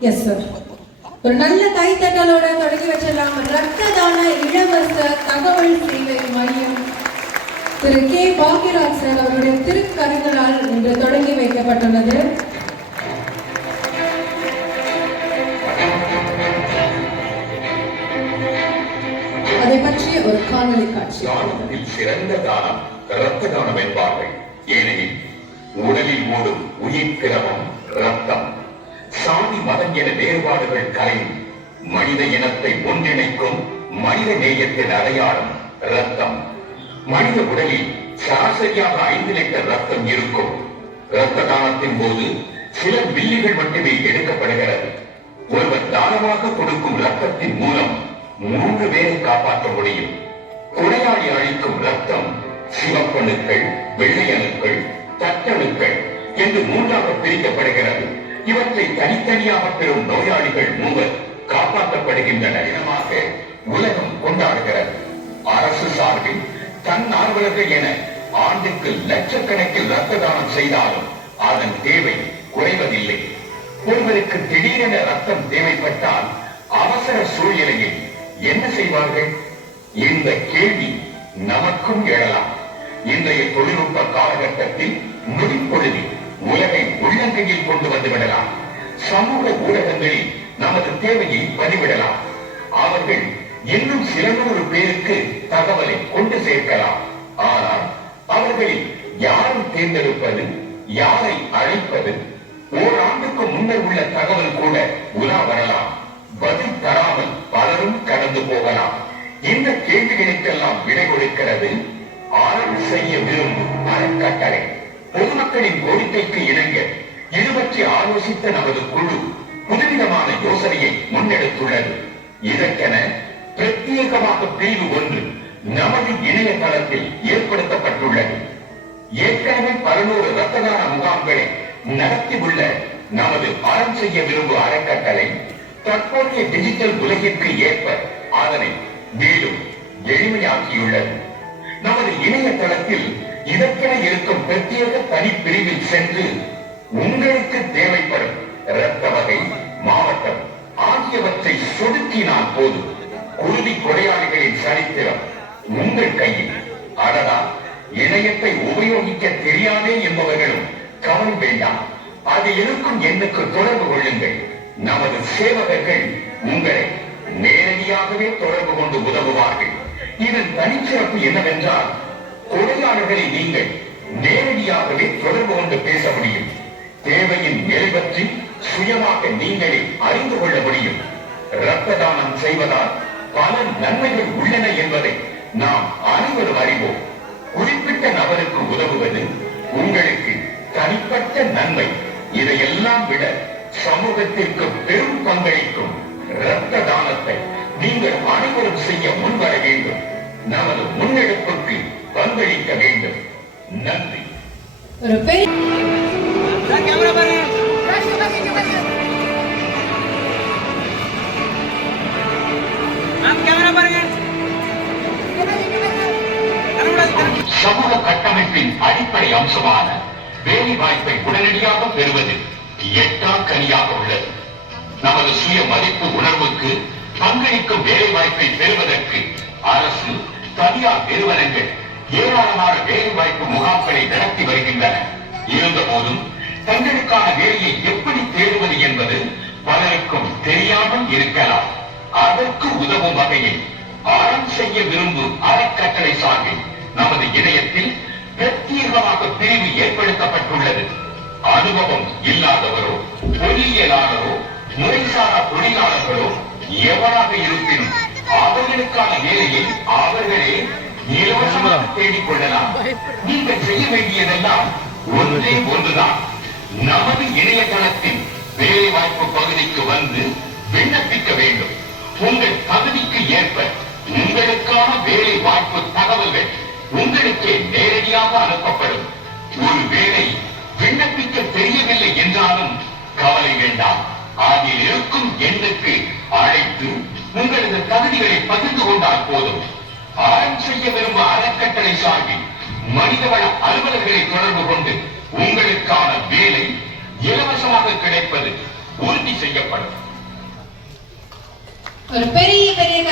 Yes sir ஒரு நல்ல கைத்தட்டலோட தொடங்கி வச்சிடலாம். ரத்த தான இலவச தகவல் சேவை மையம் திரு கே. பாக்யராஜ் சார் அவருடைய திருக்கரங்களால் இன்று தொடங்கி வைக்கப்பட்டுள்ளது. அதை பற்றிய ஒரு காணொலி காட்சி. தானத்தில் சிறந்த தானம் இரத்த தானம் என்பார்கள். ஏனெனில் உடலில் ஓடும் உயிர் திரவம் ரத்தம் மதம் என வேறுபாடுகள் கலையும் மனித இனத்தை ஒன்றிணைக்கும் மனித நேயத்தின் அடையாளம் ரத்தம் மனித உடலில் சராசரியாக ஐந்து லிட்டர் ரத்தம் இருக்கும். ரத்த தானத்தின் போது சில மில்லிகள் மட்டுமே எடுக்கப்படுகிறது. ஒருவர் தானமாக கொடுக்கும் ரத்தத்தின் மூலம் மூன்று பேரை காப்பாற்ற முடியும். கொடையாளி அளிக்கும் ரத்தம் சிவப்பணுக்கள் வெள்ளை அணுக்கள் தட்டணுக்கள் என்று மூன்றாக பிரிக்கப்படுகிறது. இவற்றை தனித்தனியாக பெறும் நோயாளிகள் மூவர் காப்பாற்றப்படுகின்றன இனமாக உலகம் கொண்டாடுகிறது. அரசு சார்பில் தன்னார்வலர்கள் என ஆண்டுக்கு லட்சக்கணக்கில் ரத்த தானம் செய்தாலும் அதன் தேவை குறைவதில்லை. ஒருவருக்கு திடீரென ரத்தம் தேவைப்பட்டால் அவசர சூழ்நிலையில் என்ன செய்வார்கள்? இந்த கேள்வி நமக்கும் எழலாம். இன்றைய தொழில்நுட்ப காலகட்டத்தில் நொடிப்பொழுதில் உலகை உள்ளங்கையில் சமூக ஊடகங்களில் நமது தேவையை பதிவிடலாம். அவர்கள் இன்னும் சில நூறு பேருக்கு தகவலை கொண்டு சேர்க்கலாம். ஆனால் அவர்களில் யாரை தேர்ந்தெடுப்பது யாரை அழைப்பது ஓராண்டுக்கு முன்னர் உள்ள தகவல் கூட உலா வரலாம். பதில் தராமல் பலரும் கடந்து போகலாம். இந்த கேள்விகளுக்கெல்லாம் விடை கொடுக்கிறது ஆய்வு செய்ய விரும்பும் அறக்கட்டளை. பொதுமக்களின் கோரிக்கைக்கு இணங்க பற்றி ஆலோசித்த நமது குழு புதுவிதமான யோசனையை முன்னெடுத்துள்ளது. இதற்கென பிரத்யேகமாக பிரிவு ஒன்று நமது இணையதளத்தில் ஏற்படுத்தப்பட்டுள்ளது. ஏற்கனவே பதினோரு ரத்ததான முகாம்களை நடத்தியுள்ள நமது அறம் செய்ய விரும்பும் அறக்கட்டளை தற்போதைய டிஜிட்டல் உலகிற்கு ஏற்ப அதனை மேலும் எளிமையாக்கியுள்ளது. நமது இணையதளத்தில் இதற்கென இருக்கும் பிரத்யேக தனிப்பிரிவில் சென்று உங்களுக்கு தேவைப்படும் இரத்த வகை மாவட்டம் ஆகியவற்றை சொடுக்கினால் போதும். குருதி கொடையாளிகளின் சரித்திரம் உங்கள் கையில். அடடா இணையத்தை உபயோகிக்க தெரியாதே என்பவர்களும் கவலை வேண்டாம். அது இருக்கும் எண்ணுக்கு தொடர்பு கொள்ளுங்கள். நமது சேவகர்கள் உங்களை நேரடியாகவே தொடர்பு கொண்டு உதவுவார்கள். இதன் தனிச்சிறப்பு என்னவென்றால் கொடையாளர்களை நீங்கள் நேரடியாகவே தொடர்பு கொண்டு பேச முடியும். தேவையின் நிலை பற்றி சுயமாக நீங்களே அறிந்து கொள்ள முடியும். இரத்த தானம் செய்வதால் பல நன்மைகள் உள்ளன என்பதை நாம் அனைவரும் அறிவோம். குறிப்பிட்ட நபருக்கு உதவுவது உங்களுக்கு தனிப்பட்ட நன்மை. இதையெல்லாம் விட சமூகத்திற்கு பெரும் பங்களிக்கும் இரத்த தானத்தை நீங்கள் அனைவரும் செய்ய முன்வர வேண்டும். நமது முன்னெடுப்புக்கு பங்களிக்க வேண்டும். நன்றி. ஒரு பெரிய சமூக கட்டமைப்பின் அடிப்படை அம்சமான வேலை வாய்ப்பை உடனடியாக பெறுவது எட்டாக்கனியாக உள்ளது. நமது சுய மதிப்பு உணர்வுக்கு பங்களிக்கும் வேலை வாய்ப்பை பெறுவதற்கு அரசு தனியார் நிறுவனங்கள் ஏராளமான வேலை வாய்ப்பு முகாம்களை நடத்தி வருகின்றன. இருந்த போதும் தங்களுக்கான வேலையை எப்படி தேடுவது என்பது பலருக்கும் தெரியாமல் இருக்கலாம். அதற்கு உதவும் வகையில் ஆரம் செய்ய விரும்பும் அறக்கட்டளை சார்பில் நமது இணையத்தில் பிரத்யேகமாக பிரிவு ஏற்படுத்தப்பட்டுள்ளது. அனுபவம் இல்லாதவரோ பொறியியலாளரோ முறைசாரா தொழிலாளர்களோ எவராக இருப்பினும் அவர்களுக்கான வேலையை அவர்களே இலவசமாக தேடிக் கொள்ளலாம் நீங்கள் செய்ய வேண்டியதெல்லாம் ஒன்றே ஒன்றுதான். நமது இணையதளத்தின் வேலை வாய்ப்பு பகுதிக்கு வந்து விண்ணப்பிக்க வேண்டும். உங்கள் பகுதிக்கு ஏற்ப உங்களுக்கான உங்களுக்கே நேரடியாக அனுப்பப்படும். ஒருவேளை விண்ணப்பிக்க தெரியவில்லை என்றாலும் கவலை வேண்டாம். அதில் இருக்கும் எண்ணுக்கு அழைத்து உங்களது தகுதிகளை பகிர்ந்து கொண்டால் போதும். ஆரம் செய்ய விரும்பும் அறக்கட்டளை சார்பில் மனிதவள அலுவலர்களை தொடர்பு கொண்டு உங்களுக்கான வேலை இலவசமாக கிடைப்பது உறுதி செய்யப்படும். ஒரு பெரிய பெரிய